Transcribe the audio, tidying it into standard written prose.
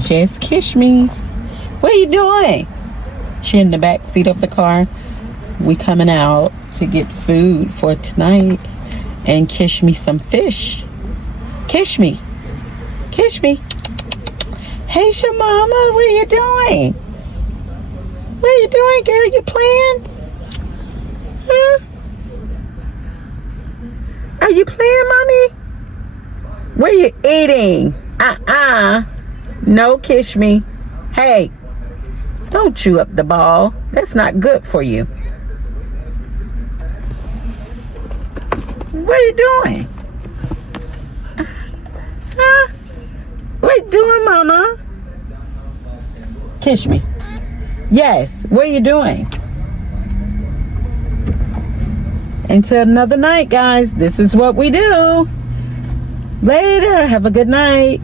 Just Kish'mi. What are you doing? She in the back seat of the car. We coming out to get food for tonight and Kish'mi some fish. Kish'mi. Kish'mi. Hey, Shamama, what are you doing? What are you doing, girl? You playing? Huh? Are you playing, mommy? What are you eating? No, Kish'mi. Hey, don't chew up the ball. That's not good for you. What are you doing? Huh? What you doing, mama? Kish'mi. Yes, what are you doing? Until another night, guys. This is what we do. Later. Have a good night.